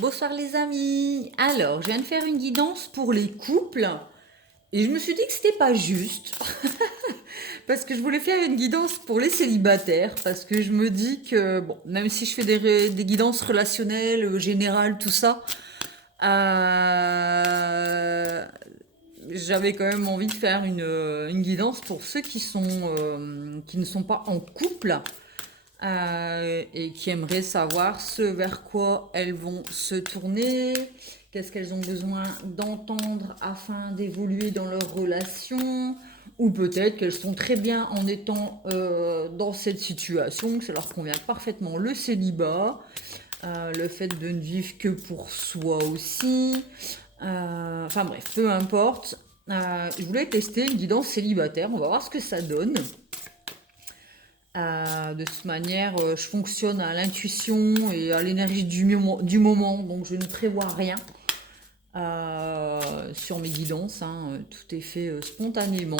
Bonsoir les amis. Alors, je viens de faire une guidance pour les couples et je me suis dit que c'était pas juste parce que je voulais faire une guidance pour les célibataires parce que je me dis que bon, même si je fais des guidances relationnelles, générales, tout ça, euh, j'avais quand même envie de faire une guidance pour ceux qui ne sont pas en couple et qui aimeraient savoir ce vers quoi elles vont se tourner, qu'est-ce qu'elles ont besoin d'entendre afin d'évoluer dans leur relation, ou peut-être qu'elles sont très bien en étant dans cette situation, que ça leur convient parfaitement le célibat, le fait de ne vivre que pour soi aussi. Enfin bref, peu importe. Je voulais tester une guidance célibataire, on va voir ce que ça donne. De toute manière, je fonctionne à l'intuition et à l'énergie du moment, donc je ne prévois rien sur mes guidances, hein, tout est fait spontanément.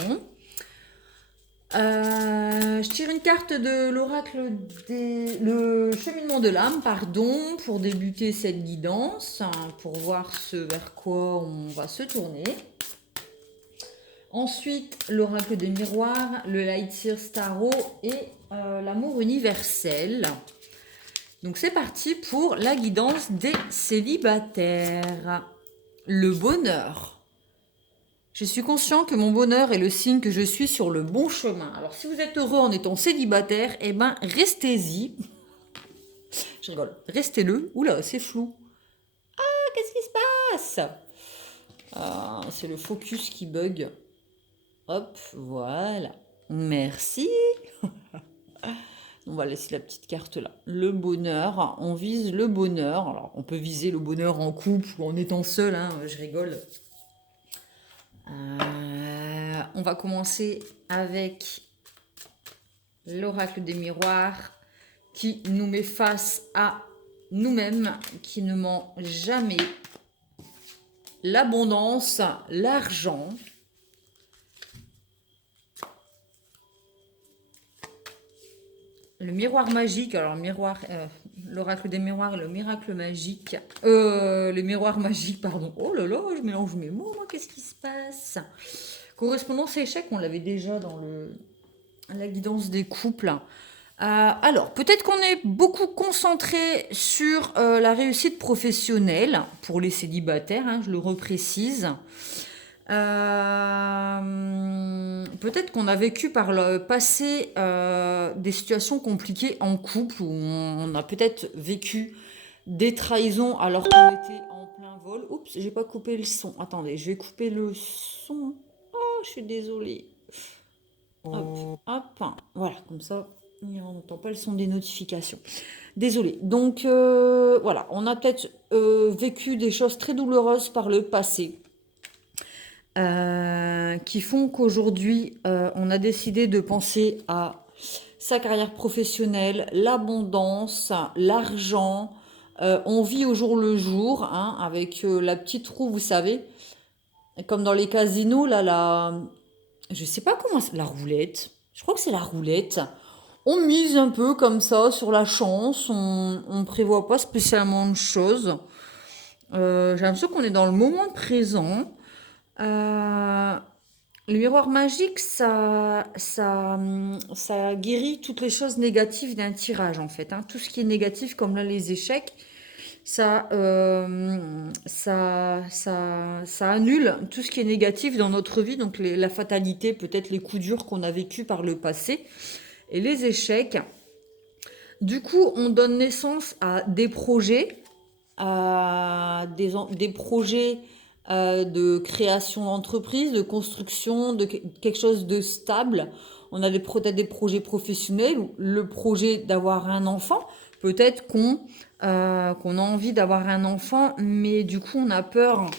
Je tire une carte de l'oracle le cheminement de l'âme, pardon, pour débuter cette guidance, hein, pour voir ce vers quoi on va se tourner. Ensuite, l'oracle des miroirs, le Lightseer Tarot et l'amour universel. Donc c'est parti pour la guidance des célibataires. Le bonheur. Je suis conscient que mon bonheur est le signe que je suis sur le bon chemin. Alors si vous êtes heureux en étant célibataire, eh ben restez-y. Je rigole. Restez-le. Oula, c'est flou. Ah, qu'est-ce qui se passe? C'est le focus qui bug. Hop, voilà. Merci. On va laisser la petite carte là. Le bonheur, on vise le bonheur. Alors, on peut viser le bonheur en couple ou en étant seul, hein, je rigole. On va commencer avec l'oracle des miroirs qui nous met face à nous-mêmes, qui ne ment jamais. L'abondance, l'argent. Le miroir magique, alors l'oracle des miroirs, le miracle magique, le miroir magique, pardon. Oh là là, je mélange mes mots, moi, qu'est-ce qui se passe? Correspondance échec, on l'avait déjà dans la guidance des couples. Alors, peut-être qu'on est beaucoup concentré sur la réussite professionnelle pour les célibataires, hein, je le reprécise. Peut-être qu'on a vécu par le passé des situations compliquées en couple où on a peut-être vécu des trahisons alors qu'on était en plein vol. Oups, j'ai pas coupé le son. Attendez, je vais couper le son. Oh, je suis désolée. Hop, hop. Voilà, comme ça, on n'entend pas le son des notifications. Désolée. Donc, voilà, on a peut-être vécu des choses très douloureuses par le passé qui font qu'aujourd'hui, on a décidé de penser à sa carrière professionnelle, l'abondance, l'argent. On vit au jour le jour, hein, avec la petite roue, vous savez, comme dans les casinos, là, je sais pas comment, la roulette. Je crois que c'est la roulette. On mise un peu comme ça sur la chance, on prévoit pas spécialement de choses. J'ai l'impression qu'on est dans le moment présent. Euh, le miroir magique, ça guérit toutes les choses négatives d'un tirage, en fait, hein. Tout ce qui est négatif, comme là les échecs, ça annule tout ce qui est négatif dans notre vie, donc la fatalité, peut-être les coups durs qu'on a vécus par le passé, et les échecs. Du coup, on donne naissance à des projets, des projets de création d'entreprise, de construction, de quelque chose de stable. On a peut-être des projets professionnels, ou le projet d'avoir un enfant. Peut-être qu'on a envie d'avoir un enfant, mais du coup on a peur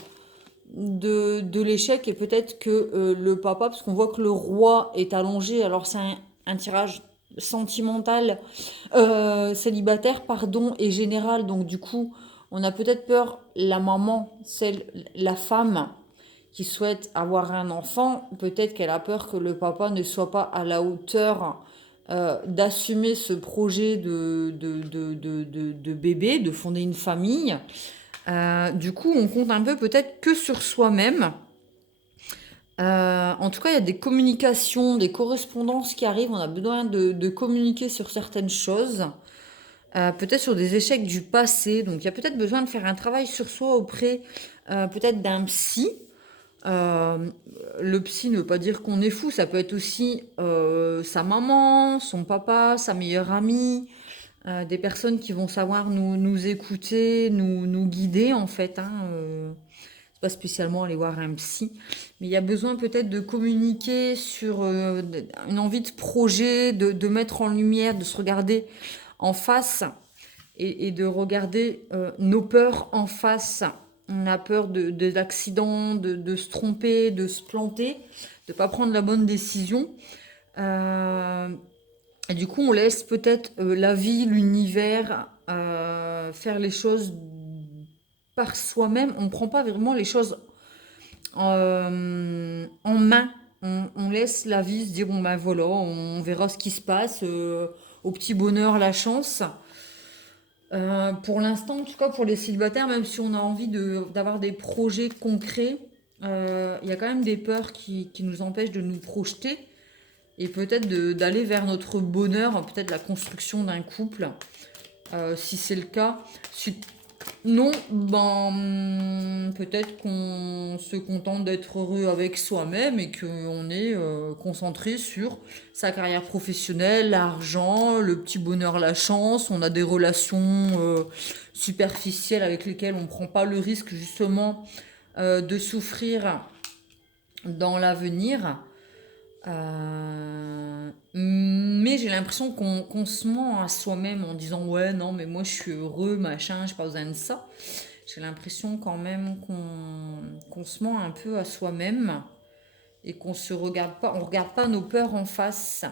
de l'échec et peut-être que le papa, parce qu'on voit que le roi est allongé, alors c'est un tirage sentimental, célibataire, pardon, et général, donc du coup, on a peut-être peur, la maman, la femme qui souhaite avoir un enfant, peut-être qu'elle a peur que le papa ne soit pas à la hauteur d'assumer ce projet de bébé, de fonder une famille. Du coup, on compte un peu peut-être que sur soi-même. En tout cas, il y a des communications, des correspondances qui arrivent. On a besoin de communiquer sur certaines choses, peut-être sur des échecs du passé. Donc, il y a peut-être besoin de faire un travail sur soi auprès peut-être d'un psy. Euh, le psy ne veut pas dire qu'on est fou, ça peut être aussi sa maman, son papa, sa meilleure amie, des personnes qui vont savoir nous écouter, nous guider en fait. C'est pas spécialement aller voir un psy, mais il y a besoin peut-être de communiquer sur une envie de projet, de mettre en lumière, de se regarder en face et de regarder nos peurs en face. On a peur des accidents, de se tromper, de se planter, de ne pas prendre la bonne décision. Euh, et du coup, on laisse peut-être la vie, l'univers faire les choses par soi-même. On ne prend pas vraiment les choses en main. On laisse la vie se dire, bon ben voilà, on verra ce qui se passe. Au petit bonheur, la chance. Pour l'instant, en tout cas pour les célibataires, même si on a envie d'avoir des projets concrets, il y a quand même des peurs qui nous empêchent de nous projeter et peut-être d'aller vers notre bonheur, peut-être la construction d'un couple, si c'est le cas. Non, ben peut-être qu'on se contente d'être heureux avec soi-même et qu'on est concentré sur sa carrière professionnelle, l'argent, le petit bonheur, la chance. On a des relations superficielles avec lesquelles on ne prend pas le risque justement de souffrir dans l'avenir. Mais j'ai l'impression qu'on se ment à soi-même en disant ouais non mais moi je suis heureux machin j'ai pas besoin de ça. J'ai l'impression quand même qu'on se ment un peu à soi-même et on regarde pas nos peurs en face.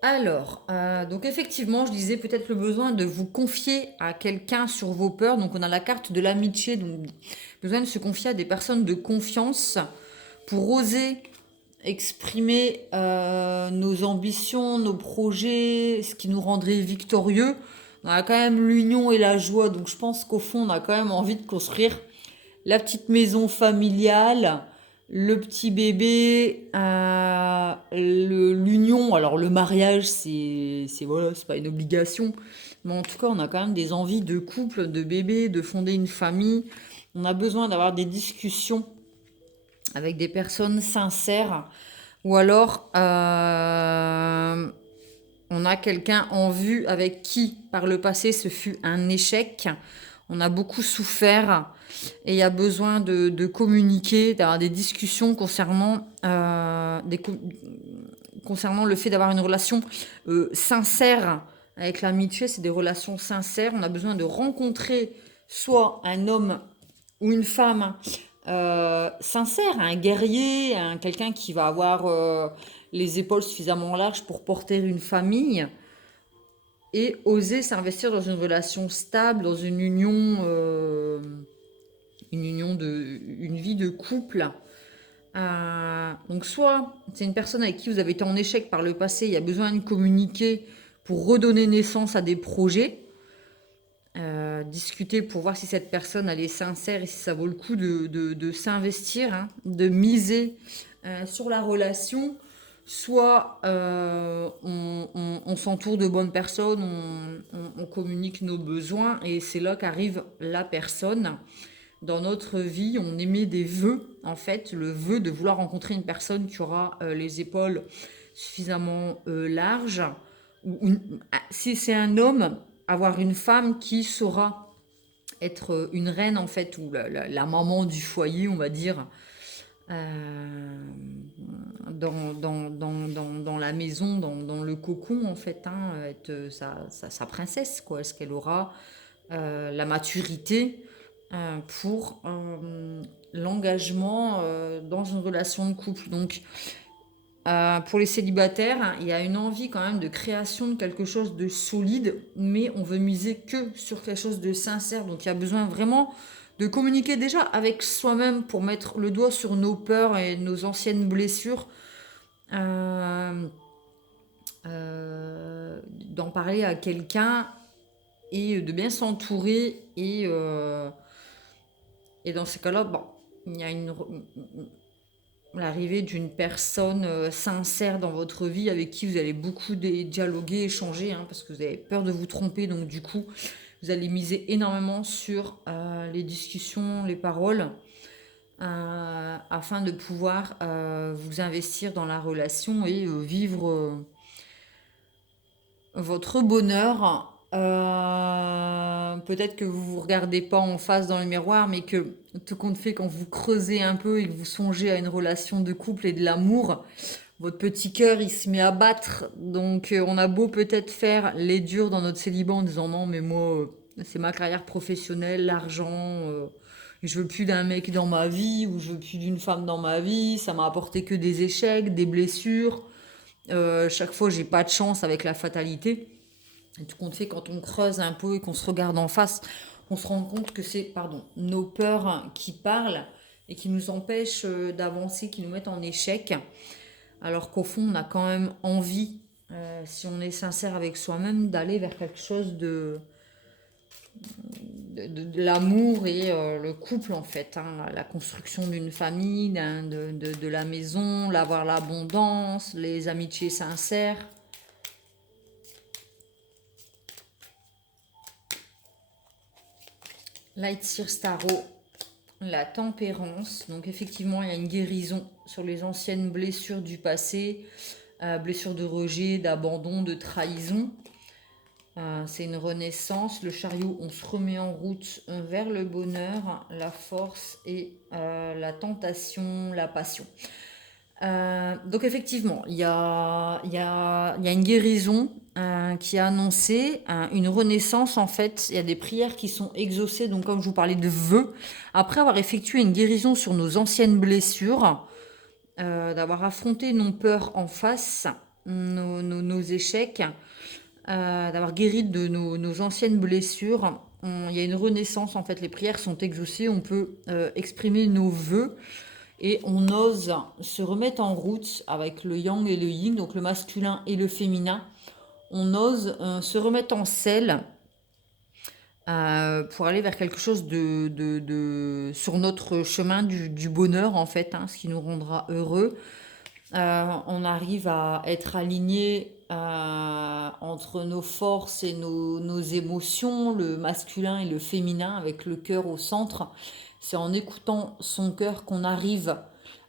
Alors, donc effectivement, je disais peut-être le besoin de vous confier à quelqu'un sur vos peurs. Donc on a la carte de l'amitié, donc besoin de se confier à des personnes de confiance pour oser exprimer nos ambitions, nos projets, ce qui nous rendrait victorieux. On a quand même l'union et la joie, donc je pense qu'au fond, on a quand même envie de construire la petite maison familiale, le petit bébé, l'union. Alors le mariage, voilà, c'est pas une obligation, mais en tout cas, on a quand même des envies de couple, de bébé, de fonder une famille. On a besoin d'avoir des discussions avec des personnes sincères, ou alors on a quelqu'un en vue avec qui, par le passé, ce fut un échec. On a beaucoup souffert et il y a besoin de communiquer, d'avoir des discussions concernant le fait d'avoir une relation sincère avec l'amitié. C'est des relations sincères. On a besoin de rencontrer soit un homme ou une femme sincère, un guerrier, quelqu'un qui va avoir les épaules suffisamment larges pour porter une famille et oser s'investir dans une relation stable, dans une vie de couple. Donc soit c'est une personne avec qui vous avez été en échec par le passé, il y a besoin de communiquer pour redonner naissance à des projets, discuter pour voir si cette personne elle est sincère et si ça vaut le coup de s'investir, de miser sur la relation. Soit on s'entoure de bonnes personnes, on communique nos besoins et c'est là qu'arrive la personne. Dans notre vie, on émet des vœux, en fait, le vœu de vouloir rencontrer une personne qui aura les épaules suffisamment larges. Si c'est un homme, avoir une femme qui saura être une reine, en fait, ou la maman du foyer, on va dire, dans la maison, dans le cocon, en fait, être sa princesse, quoi. Est-ce qu'elle aura la maturité pour l'engagement dans une relation de couple. Donc, pour les célibataires, il y a une envie quand même de création de quelque chose de solide, mais on veut miser que sur quelque chose de sincère. Donc, il y a besoin vraiment de communiquer déjà avec soi-même pour mettre le doigt sur nos peurs et nos anciennes blessures. D'en parler à quelqu'un et de bien s'entourer. Et dans ces cas-là, bon, il y a l'arrivée d'une personne sincère dans votre vie avec qui vous allez beaucoup dialoguer, échanger, hein, parce que vous avez peur de vous tromper, donc du coup, vous allez miser énormément sur les discussions, les paroles, afin de pouvoir vous investir dans la relation et vivre votre bonheur. Peut-être que vous vous regardez pas en face dans le miroir, mais que tout compte fait, quand vous creusez un peu et que vous songez à une relation de couple et de l'amour, votre petit cœur il se met à battre. Donc on a beau peut-être faire les durs dans notre célibat en disant non mais moi c'est ma carrière professionnelle, l'argent, je veux plus d'un mec dans ma vie ou je veux plus d'une femme dans ma vie, ça m'a apporté que des échecs, des blessures. Chaque fois j'ai pas de chance avec la fatalité. Et tout compte fait, quand on creuse un peu et qu'on se regarde en face, on se rend compte que c'est, pardon, nos peurs qui parlent et qui nous empêchent d'avancer, qui nous mettent en échec. Alors qu'au fond, on a quand même envie, si on est sincère avec soi-même, d'aller vers quelque chose de l'amour et le couple en fait, hein, la construction d'une famille, de la maison, l'avoir l'abondance, les amitiés sincères. Light Seer Starro, la tempérance. Donc effectivement, il y a une guérison sur les anciennes blessures du passé, blessures de rejet, d'abandon, de trahison. C'est une renaissance. Le chariot, on se remet en route vers le bonheur, la force et la tentation, la passion. Donc effectivement, il y a une guérison qui est annoncée, une renaissance en fait. Il y a des prières qui sont exaucées, donc comme je vous parlais de vœux, après avoir effectué une guérison sur nos anciennes blessures, d'avoir affronté nos peurs en face, nos échecs, d'avoir guéri de nos anciennes blessures. Il y a une renaissance en fait, les prières sont exaucées, on peut exprimer nos vœux et on ose se remettre en route avec le yang et le yin, donc le masculin et le féminin. On ose se remettre en selle pour aller vers quelque chose sur notre chemin du bonheur en fait, hein, ce qui nous rendra heureux. On arrive à être aligné entre nos forces et nos émotions, le masculin et le féminin, avec le cœur au centre. C'est en écoutant son cœur qu'on arrive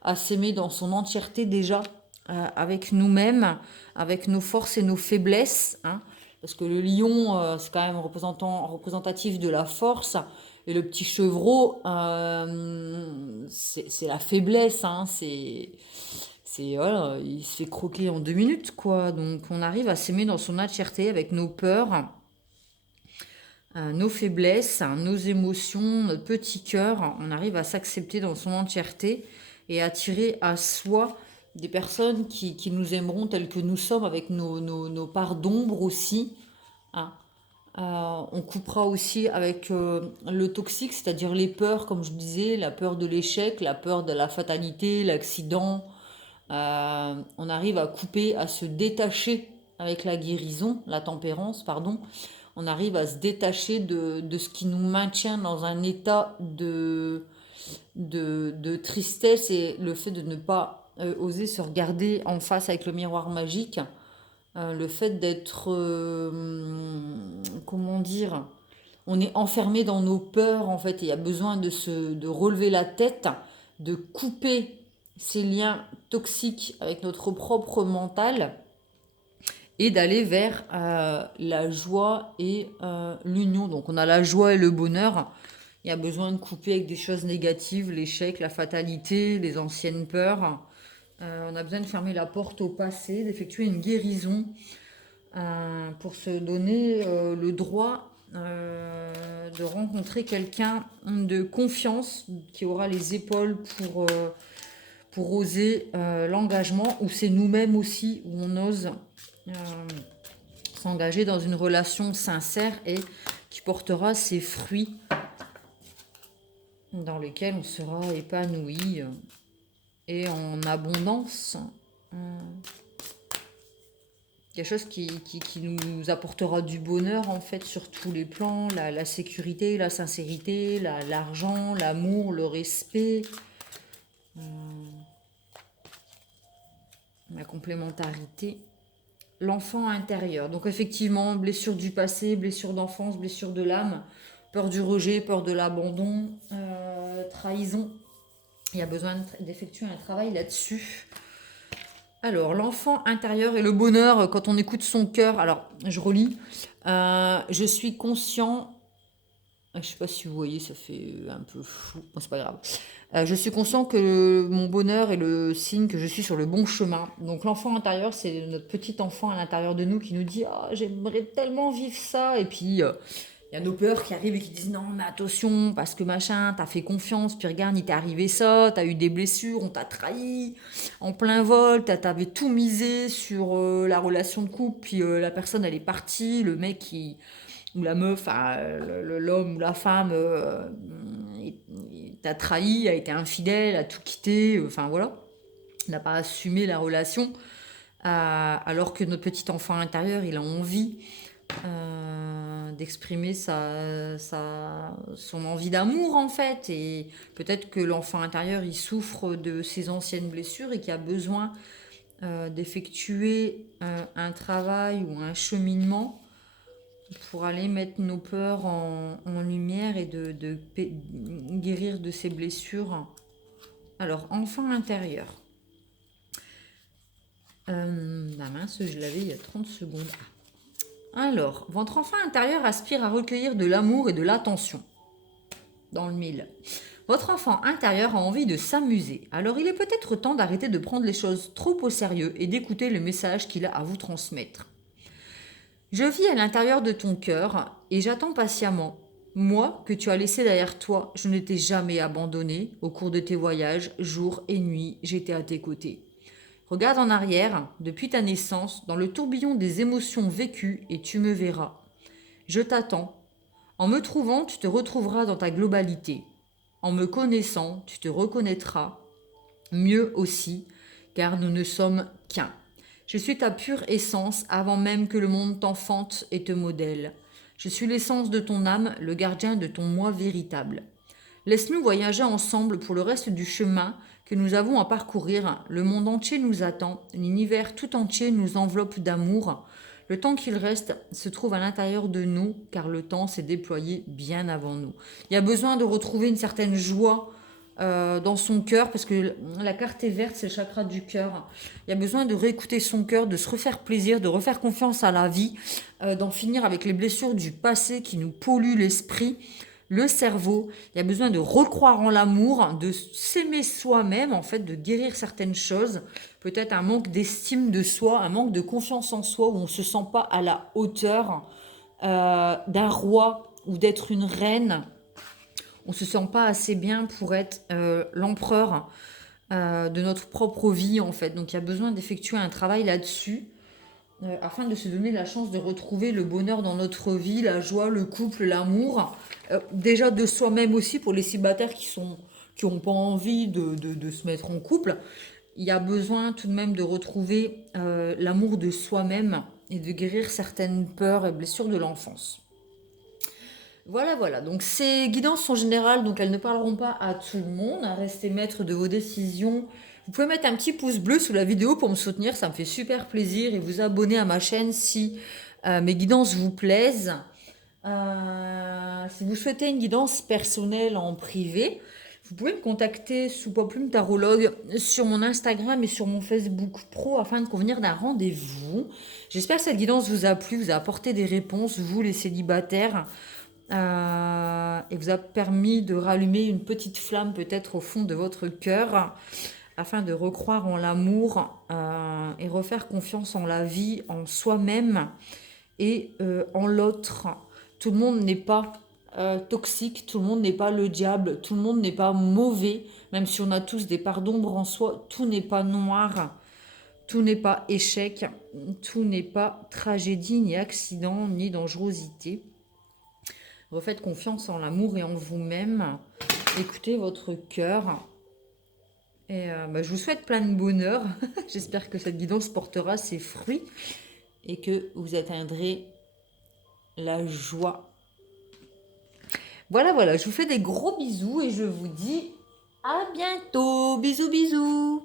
à s'aimer dans son entièreté déjà, avec nous-mêmes, avec nos forces et nos faiblesses, hein. Parce que le lion, c'est quand même représentatif de la force. Et le petit chevreau, c'est la faiblesse, hein. Voilà, il se fait croquer en 2 minutes, quoi. Donc on arrive à s'aimer dans son entièreté avec nos peurs, nos faiblesses, nos émotions, notre petit cœur. On arrive à s'accepter dans son entièreté et à attirer à soi des personnes qui nous aimeront tels que nous sommes, avec nos parts d'ombre aussi, hein. On coupera aussi avec le toxique, c'est-à-dire les peurs, comme je disais, la peur de l'échec, la peur de la fatalité, l'accident. On arrive à couper, à se détacher avec la guérison, la tempérance, pardon. On arrive à se détacher de ce qui nous maintient dans un état de tristesse, et le fait de ne pas oser se regarder en face avec le miroir magique, le fait d'être, comment dire, on est enfermé dans nos peurs en fait, et il y a besoin de relever la tête, de couper ces liens toxiques avec notre propre mental et d'aller vers la joie et l'union. Donc on a la joie et le bonheur. Il y a besoin de couper avec des choses négatives, l'échec, la fatalité, les anciennes peurs. On a besoin de fermer la porte au passé, d'effectuer une guérison pour se donner le droit de rencontrer quelqu'un de confiance qui aura les épaules pour oser l'engagement, où c'est nous-mêmes aussi, où on ose euh, s'engager dans une relation sincère et qui portera ses fruits, dans lesquels on sera épanoui et en abondance. quelque chose qui nous apportera du bonheur en fait sur tous les plans, la sécurité, la sincérité, l'argent, l'amour, le respect, la complémentarité, l'enfant intérieur. Donc effectivement, blessure du passé, blessure d'enfance, blessure de l'âme, peur du rejet, peur de l'abandon, trahison. Il y a besoin d'effectuer un travail là-dessus. Alors, l'enfant intérieur et le bonheur quand on écoute son cœur. Alors, je relis. Je suis conscient. Je ne sais pas si vous voyez, ça fait un peu flou. Bon, c'est pas grave. Je suis conscient que mon bonheur est le signe que je suis sur le bon chemin. Donc, l'enfant intérieur, c'est notre petit enfant à l'intérieur de nous qui nous dit ah, j'aimerais tellement vivre ça. Et puis, il y a nos peurs qui arrivent et qui disent non, mais attention, parce que machin, t'as fait confiance, puis regarde, il t'est arrivé ça, t'as eu des blessures, on t'a trahi en plein vol, t'avais tout misé sur la relation de couple, puis la personne elle est partie, le mec ou la meuf, enfin, l'homme ou la femme il t'a trahi, a été infidèle, a tout quitté, enfin voilà, n'a pas assumé la relation, alors que notre petit enfant intérieur, il a envie d'exprimer son envie d'amour en fait, et peut-être que l'enfant intérieur il souffre de ses anciennes blessures et qui a besoin d'effectuer un travail ou un cheminement pour aller mettre nos peurs en lumière et de guérir de ses blessures. Alors, enfant intérieur. La mince, je l'avais il y a 30 secondes. Alors, votre enfant intérieur aspire à recueillir de l'amour et de l'attention. Dans le mille. Votre enfant intérieur a envie de s'amuser. Alors il est peut-être temps d'arrêter de prendre les choses trop au sérieux et d'écouter le message qu'il a à vous transmettre. Je vis à l'intérieur de ton cœur et j'attends patiemment. Moi, que tu as laissé derrière toi, je ne t'ai jamais abandonné. Au cours de tes voyages, jour et nuit, j'étais à tes côtés. Regarde en arrière, depuis ta naissance, dans le tourbillon des émotions vécues, et tu me verras. Je t'attends. En me trouvant, tu te retrouveras dans ta globalité. En me connaissant, tu te reconnaîtras. Mieux aussi, car nous ne sommes qu'un. Je suis ta pure essence avant même que le monde t'enfante et te modèle. Je suis l'essence de ton âme, le gardien de ton moi véritable. Laisse-nous voyager ensemble pour le reste du chemin que nous avons à parcourir. Le monde entier nous attend, l'univers tout entier nous enveloppe d'amour. Le temps qu'il reste se trouve à l'intérieur de nous, car le temps s'est déployé bien avant nous. Il y a besoin de retrouver une certaine joie dans son cœur, parce que la carte est verte, c'est le chakra du cœur. Il y a besoin de réécouter son cœur, de se refaire plaisir, de refaire confiance à la vie, d'en finir avec les blessures du passé qui nous polluent l'esprit, le cerveau. Il y a besoin de recroire en l'amour, de s'aimer soi-même, en fait, de guérir certaines choses. Peut-être un manque d'estime de soi, un manque de confiance en soi, où on ne se sent pas à la hauteur d'un roi ou d'être une reine. On ne se sent pas assez bien pour être l'empereur de notre propre vie, en fait. Donc il y a besoin d'effectuer un travail là-dessus afin de se donner la chance de retrouver le bonheur dans notre vie, la joie, le couple, l'amour. Déjà de soi-même aussi, pour les célibataires qui n'ont pas envie de se mettre en couple. Il y a besoin tout de même de retrouver l'amour de soi-même et de guérir certaines peurs et blessures de l'enfance. Voilà, voilà. Donc ces guidances sont générales, donc elles ne parleront pas à tout le monde. Restez maître de vos décisions. Vous pouvez mettre un petit pouce bleu sous la vidéo pour me soutenir, ça me fait super plaisir. Et vous abonner à ma chaîne si mes guidances vous plaisent. Si vous souhaitez une guidance personnelle en privé, vous pouvez me contacter sous Popplume Tarologue sur mon Instagram et sur mon Facebook Pro afin de convenir d'un rendez-vous. J'espère que cette guidance vous a plu, vous a apporté des réponses, vous les célibataires. Et vous a permis de rallumer une petite flamme peut-être au fond de votre cœur afin de recroire en l'amour et refaire confiance en la vie, en soi-même et en l'autre. Tout le monde n'est pas toxique, tout le monde n'est pas le diable, tout le monde n'est pas mauvais, même si on a tous des parts d'ombre en soi, tout n'est pas noir, tout n'est pas échec, tout n'est pas tragédie, ni accident, ni dangerosité. Refaites confiance en l'amour et en vous-même. Écoutez votre cœur. Et je vous souhaite plein de bonheur. J'espère que cette guidance portera ses fruits. et que vous atteindrez la joie. Voilà, voilà, je vous fais des gros bisous et je vous dis à bientôt. Bisous, bisous.